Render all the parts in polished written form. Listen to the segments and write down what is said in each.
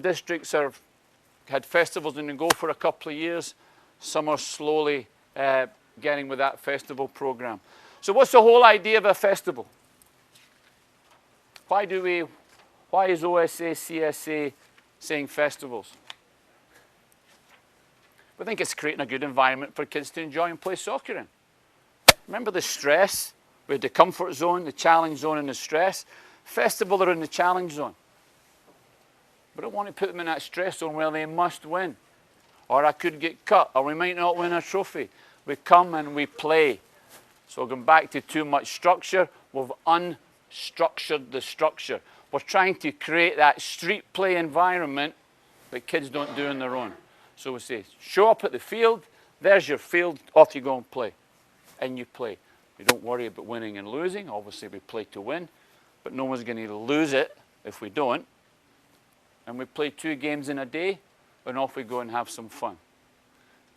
Districts have had festivals and they go for a couple of years. Some are slowly getting with that festival program. So what's the whole idea of a festival? Why is OSA, CSA saying festivals? We think it's creating a good environment for kids to enjoy and play soccer in. Remember the stress? We had the comfort zone, the challenge zone, and the stress. Festival are in the challenge zone. We don't want to put them in that stress zone where they must win. Or I could get cut, or we might not win a trophy. We come and we play. So going back to too much structure, we've unstructured the structure. We're trying to create that street play environment that kids don't do on their own. So we say, show up at the field, there's your field, off you go and play. And you play. We don't worry about winning and losing. Obviously we play to win, but no one's going to lose it if we don't. And we play 2 games in a day, and off we go and have some fun.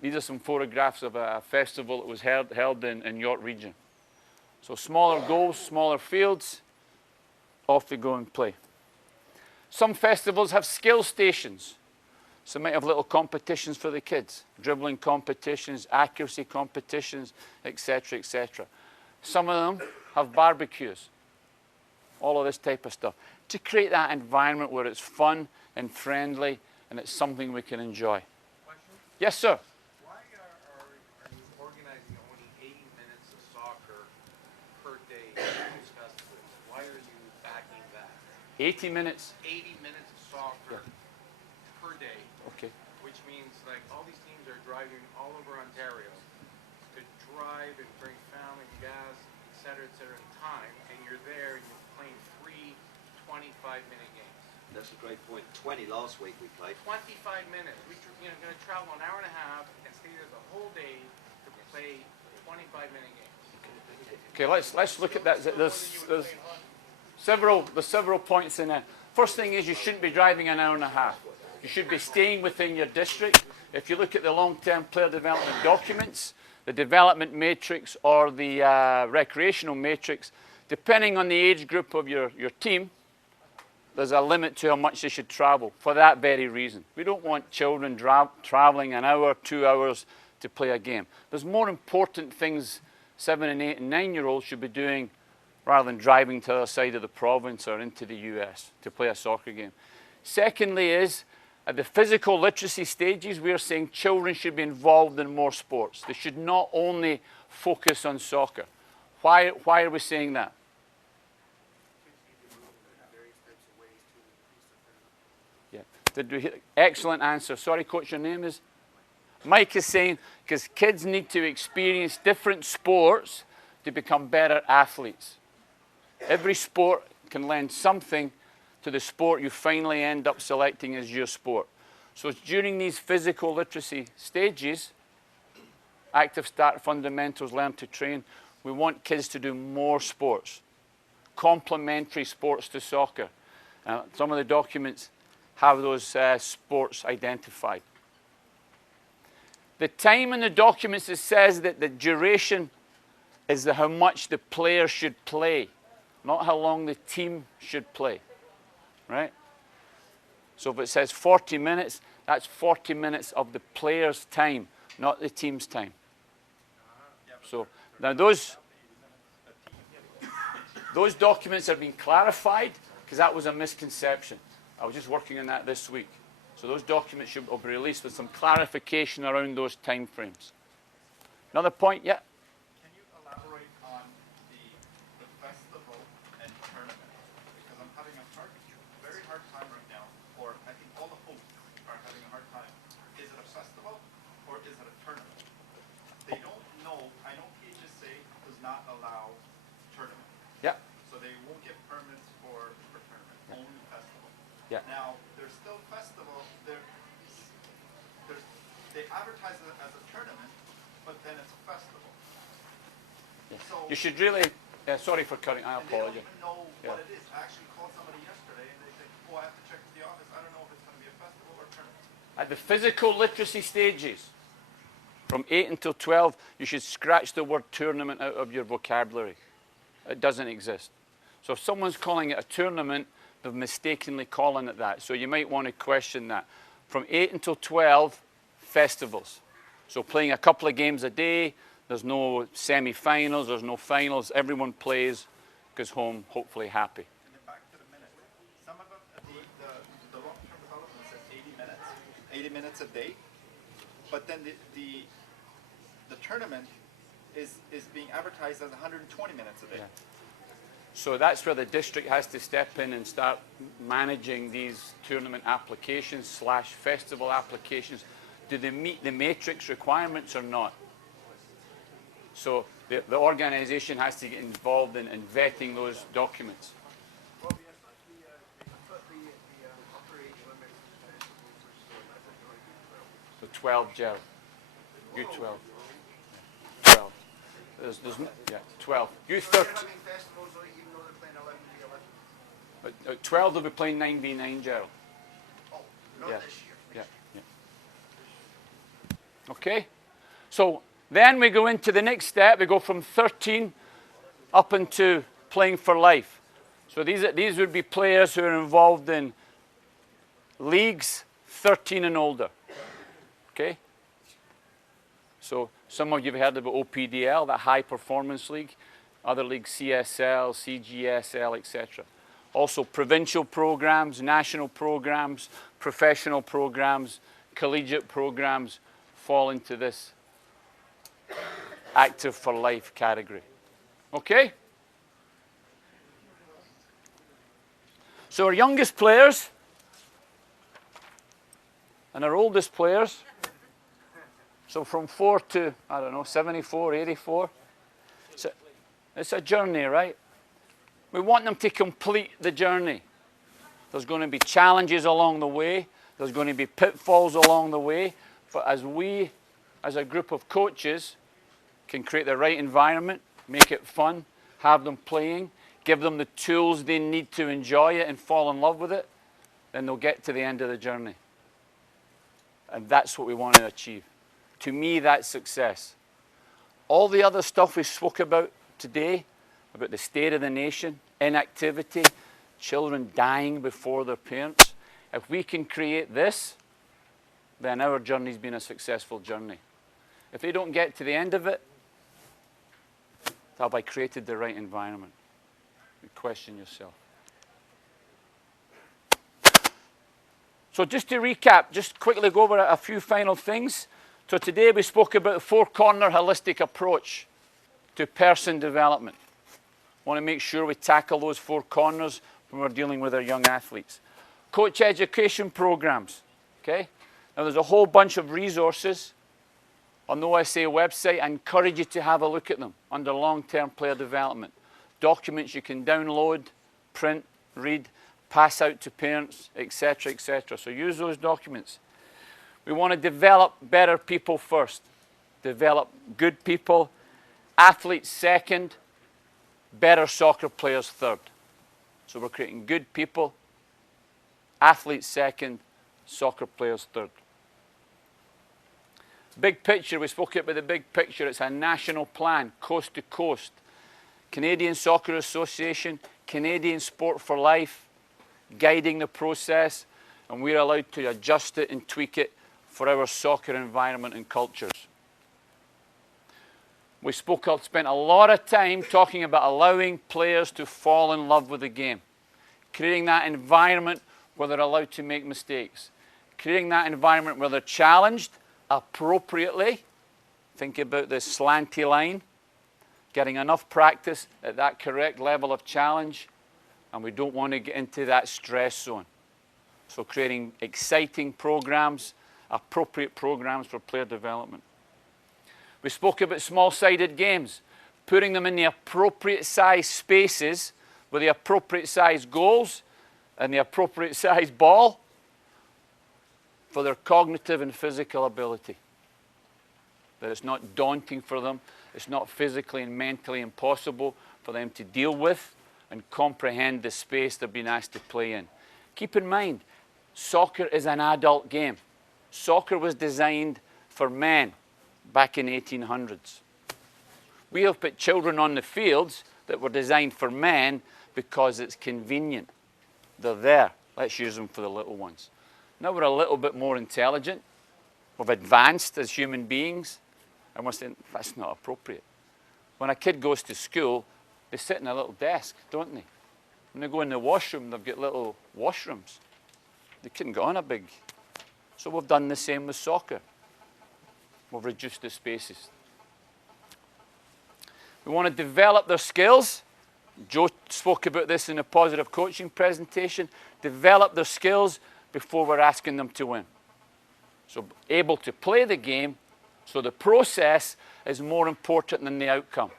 These are some photographs of a festival that was held in York region. So smaller goals, smaller fields, off they go and play. Some festivals have skill stations. Some might have little competitions for the kids, dribbling competitions, accuracy competitions, etc., etc. Some of them have barbecues, all of this type of stuff, to create that environment where it's fun and friendly and it's something we can enjoy. Question? Yes, sir. Why are you organizing only 80 minutes of soccer per day for these festivals? Why are you backing that? 80 minutes. 80 minutes of soccer per day. Okay. Which means like all these teams are driving all over Ontario to drive and bring family, gas, etc., in time, and you're there and you're playing 3 25-minute games. That's a great point. 20 last week we played. 25 minutes. We're going to travel an hour and a half and stay there the whole day to play 25-minute games. Okay, let's look at that. There's several points in there. First thing is you shouldn't be driving an hour and a half. You should be staying within your district. If you look at the long-term player development documents, the development matrix or the recreational matrix, depending on the age group of your team, there's a limit to how much they should travel for that very reason. We don't want children traveling an hour, 2 hours to play a game. There's more important things 7 and 8 and 9-year-olds should be doing rather than driving to the other side of the province or into the US to play a soccer game. Secondly is, at the physical literacy stages, we're saying children should be involved in more sports. They should not only focus on soccer. Why are we saying that? Yeah. Excellent answer. Sorry, Coach, your name is? Mike is saying, because kids need to experience different sports to become better athletes. Every sport can lend something to the sport you finally end up selecting as your sport. So it's during these physical literacy stages, active start, fundamentals, learn to train, we want kids to do more sports, complementary sports to soccer. Some of the documents have those sports identified. The time in the documents, it says that the duration is how much the player should play, not how long the team should play, right? So if it says 40 minutes, that's 40 minutes of the player's time, not the team's time. So now those documents have been clarified because that was a misconception. I was just working on that this week. So those documents should be released with some clarification around those time frames. Another point, yeah? Can you elaborate on the festival and tournament? Because I'm having a very hard time right now, or I think all the hosts are having a hard time. Is it a festival or is it a tournament? They don't know. I know PHSA does not allow tournament. Yeah. So they won't get permits for tournament, only festival. Yeah. Now, there's still festival. They advertise it as a tournament, but then it's a festival. Yeah. So You should really, sorry for cutting, I apologize. They don't even know what it is. I actually called somebody yesterday and they said, oh, I have to check with the office. I don't know if it's going to be a festival or a tournament. At the physical literacy stages, from 8 until 12, you should scratch the word tournament out of your vocabulary. It doesn't exist. So if someone's calling it a tournament, of mistakenly calling it that. So you might want to question that. From 8 until 12, festivals. So playing a couple of games a day, there's no semi-finals, there's no finals. Everyone plays, goes home, hopefully happy. And then back to the minute. Some of them, the long-term development says 80 minutes a day. But then the tournament is being advertised as 120 minutes a day. Yeah. So that's where the district has to step in and start managing these tournament applications / festival applications. Do they meet the matrix requirements or not? So the organization has to get involved in vetting those documents. Well, yes, the upper age limit So 12, Gerald. You 12. 12. There's yeah, 12. You 13. festivals, even though they're playing 11v11. But 12 they'll be playing 9v9, Gerald. Oh, not Yeah. this year. Yeah. Okay? So then we go into the next step. We go from 13 up into playing for life. So these would be players who are involved in leagues 13 and older. Okay? So some of you have heard about OPDL, that high performance league. Other leagues, CSL, CGSL, etc. Also provincial programs, national programs, professional programs, collegiate programs fall into this active for life category. Okay? So our youngest players and our oldest players, so from 4 to, I don't know, 74, 84. It's a journey, right? We want them to complete the journey. There's going to be challenges along the way. There's going to be pitfalls along the way. But as we, as a group of coaches, can create the right environment, make it fun, have them playing, give them the tools they need to enjoy it and fall in love with it, then they'll get to the end of the journey. And that's what we want to achieve. To me, that's success. All the other stuff we spoke about today, about the state of the nation, inactivity, children dying before their parents, if we can create this, then our journey's been a successful journey. If they don't get to the end of it, have I created the right environment? You question yourself. So just to recap, just quickly go over a few final things. So today we spoke about the four-corner holistic approach to person development. Want to make sure we tackle those four corners when we're dealing with our young athletes. Coach education programs, okay? Now there's a whole bunch of resources on the OSA website. I encourage you to have a look at them under long-term player development. Documents you can download, print, read, pass out to parents, etc., etc. So use those documents. We want to develop better people first. Develop good people, athletes second, better soccer players third. So we're creating good people, athletes second, soccer players third. Big picture, we spoke about the big picture. It's a national plan, coast to coast. Canadian Soccer Association, Canadian Sport for Life, guiding the process, and we're allowed to adjust it and tweak it for our soccer environment and cultures. We spent a lot of time talking about allowing players to fall in love with the game, creating that environment where they're allowed to make mistakes, creating that environment where they're challenged appropriately. Think about this slanty line, getting enough practice at that correct level of challenge, and we don't want to get into that stress zone. So creating exciting programs, appropriate programs for player development. We spoke about small-sided games, putting them in the appropriate size spaces with the appropriate size goals and the appropriate size ball for their cognitive and physical ability. That it's not daunting for them, it's not physically and mentally impossible for them to deal with and comprehend the space they're being asked to play in. Keep in mind, soccer is an adult game. Soccer was designed for men back in 1800s. We have put children on the fields that were designed for men because it's convenient. They're there. Let's use them for the little ones. Now we're a little bit more intelligent. We've advanced as human beings. And we're saying, that's not appropriate. When a kid goes to school, they sit in a little desk, don't they? When they go in the washroom, they've got little washrooms. They couldn't get on a big. So we've done the same with soccer. We've reduced the spaces. We want to develop their skills. Joe spoke about this in a positive coaching presentation. Develop their skills before we're asking them to win. So able to play the game, so the process is more important than the outcome.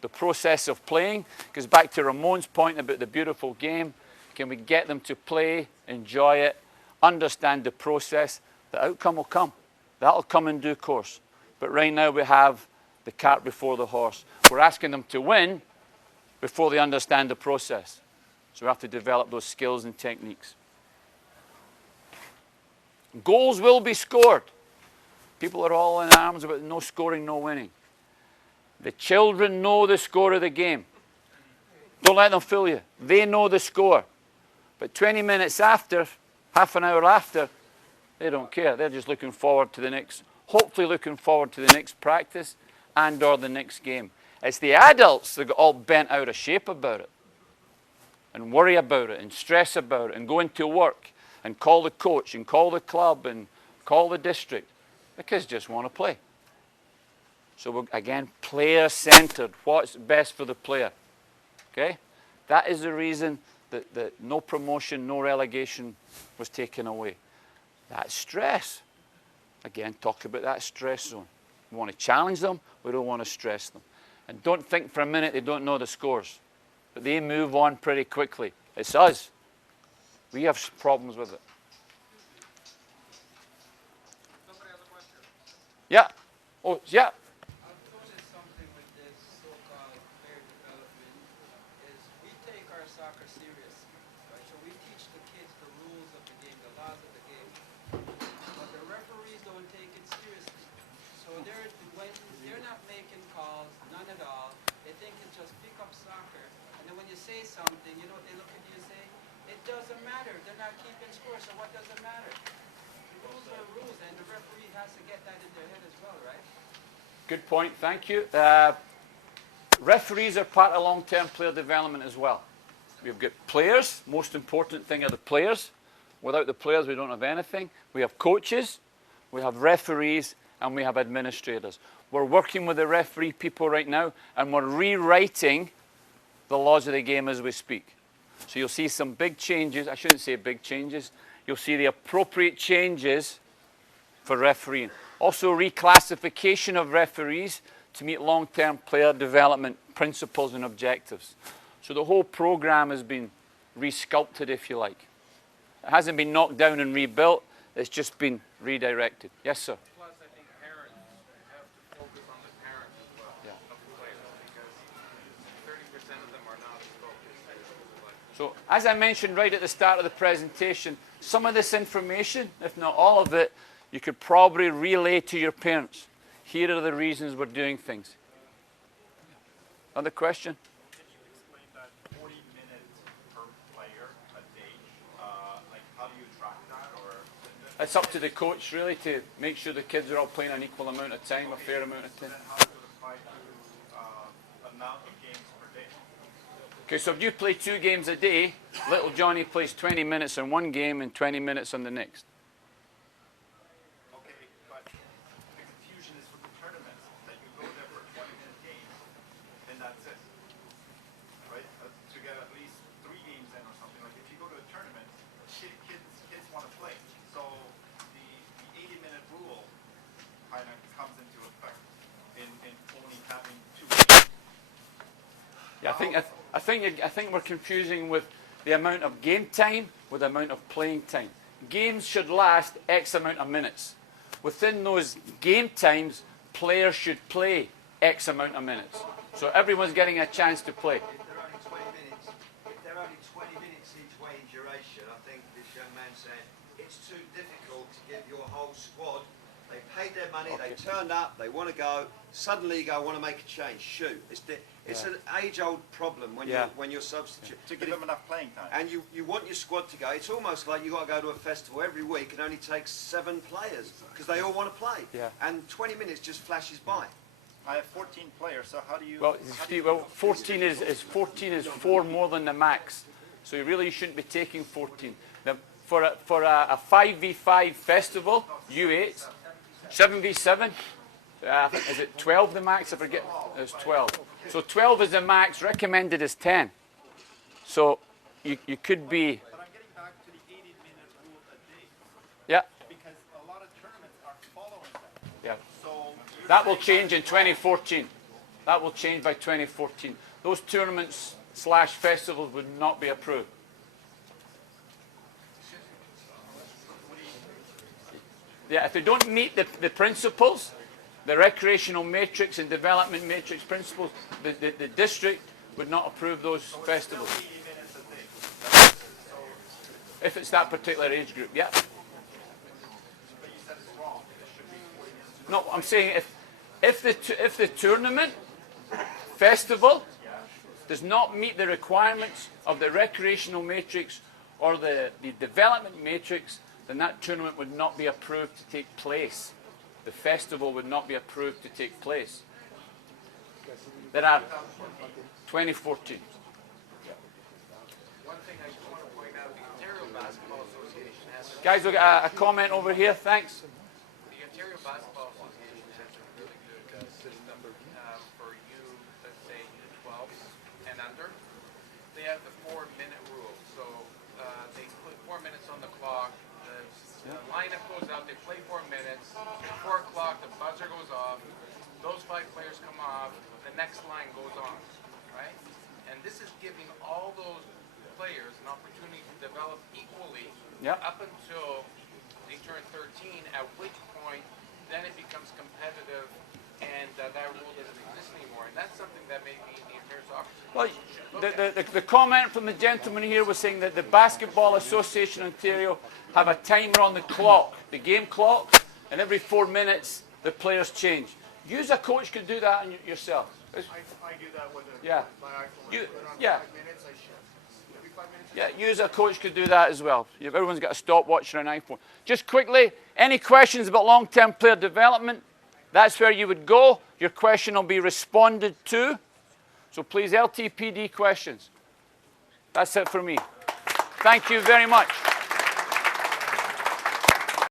The process of playing goes back to Ramon's point about the beautiful game. Can we get them to play, enjoy it, understand the process? The outcome will come. That'll come in due course. But right now we have the cart before the horse. We're asking them to win before they understand the process. So we have to develop those skills and techniques. Goals will be scored. People are all in arms about no scoring, no winning. The children know the score of the game. Don't let them fool you. They know the score. But 20 minutes after, half an hour after, they don't care. They're just looking forward to the next, hopefully looking forward to the next practice and or the next game. It's the adults that get all bent out of shape about it and worry about it and stress about it and go into work and call the coach and call the club and call the district. The kids just want to play. So we're, again, player-centered. What's best for the player? Okay? That is the reason that no promotion, no relegation was taken away. That stress. Again, talk about that stress zone. We want to challenge them. We don't want to stress them. And don't think for a minute they don't know the scores. But they move on pretty quickly. It's us. We have problems with it. Somebody has a question. Yeah. Oh, yeah. I've noticed something with this so-called player development is we take our soccer seriously, right? So we teach the kids the rules of the game, the laws of the game. But the referees don't take it seriously. So when they're not making calls, none at all. They think it's just pick up soccer. And then when you say something, you know what they look at you and say? It doesn't matter. They're not keeping score, so what does it matter? Rules are rules, and the referee has to get that in their head as well, right? Good point. Thank you. Referees are part of long-term player development as well. We've got players. Most important thing are the players. Without the players, we don't have anything. We have coaches, we have referees, and we have administrators. We're working with the referee people right now, and we're rewriting the laws of the game as we speak. So you'll see some big changes. I shouldn't say big changes. You'll see the appropriate changes for refereeing. Also, reclassification of referees to meet long-term player development principles and objectives. So the whole program has been resculpted, if you like. It hasn't been knocked down and rebuilt. It's just been redirected. Yes, sir? Plus, I think parents have to focus on the parents as well of the players because 30% of them are not as focused as like. So, as I mentioned right at the start of the presentation, some of this information, if not all of it, you could probably relay to your parents. Here are the reasons we're doing things. Another question? Can you explain that 40 minutes per player a day? Like, how do you track that? Or It's up to the coach, really, to make sure the kids are all playing an equal amount of time, a fair amount of then time. how does it apply to amount of games per day? Okay, so if you play 2 games a day, little Johnny plays 20 minutes on one game and 20 minutes on the next. Okay, but the confusion is with the tournaments that you go there for a 20-minute game and that's it, right? To get at least 3 games in or something. Like if you go to a tournament, kids want to play. So the 80-minute rule kind of comes into effect in only having 2 games. Yeah, I think we're confusing with the amount of game time with the amount of playing time. Games should last X amount of minutes. Within those game times, players should play X amount of minutes. So everyone's getting a chance to play. If they're only 20 minutes each way in duration, I think this young man said it's too difficult to give your whole squad a They paid their money, they turned up, they want to go, suddenly you go, I want to make a change, shoot. It's an age-old problem when you're substitute. To give them enough playing time. And you want your squad to go. It's almost like you've got to go to a festival every week and only takes 7 players because they all want to play. Yeah. And 20 minutes just flashes by. I have 14 players, so how do you... Well, Steve, 14 is 4 more than the max. So you really shouldn't be taking 14. Now, for a 5v5 festival, U8, 7v7, is it 12 the max? I forget. It's 12. So 12 is the max. Recommended is 10. So you could be... But I'm getting back to the 80-minute rule a day. Yeah. Because a lot of tournaments are following that. Yeah. So That will change in 2014. That will change by 2014. Those tournaments / festivals would not be approved. Yeah, if they don't meet the principles, the recreational matrix and development matrix principles, the district would not approve those festivals. 80 minutes a day. If it's that particular age group, yeah. But you said it's wrong. It should be 40 minutes. No, I'm saying if the tournament festival does not meet the requirements of the recreational matrix or the development matrix, then that tournament would not be approved to take place. The festival would not be approved to take place. There are 2014. One thing I just want to point out, the Ontario Basketball Association has Guys, we got a comment over here. Thanks. the Ontario Basketball Association has a really good system for you, let's say U12 and under. They have the 4-minute rule, so they put 4 minutes on the clock. The lineup goes out, they play 4 minutes. At 4 o'clock, the buzzer goes off. Those 5 players come off. The next line goes on, right? And this is giving all those players an opportunity to develop equally up until they turn 13, at which point then it becomes competitive and that rule doesn't exist anymore. And that's something that maybe the Ontario Soccer Well, should look at. the comment from the gentleman here was saying that the Basketball Association Ontario have a timer on the clock, the game clock, and every 4 minutes the players change. You as a coach could do that yourself. I do that with Yeah. my iPhone. You- I put it on yeah. 5 minutes, I shift. Every 5 minutes. Yeah, you as a coach could do that as well. Everyone's got a stopwatch or an iPhone. Just quickly, any questions about long-term player development? That's where you would go. Your question will be responded to. So please, LTPD questions. That's it for me. Thank you very much.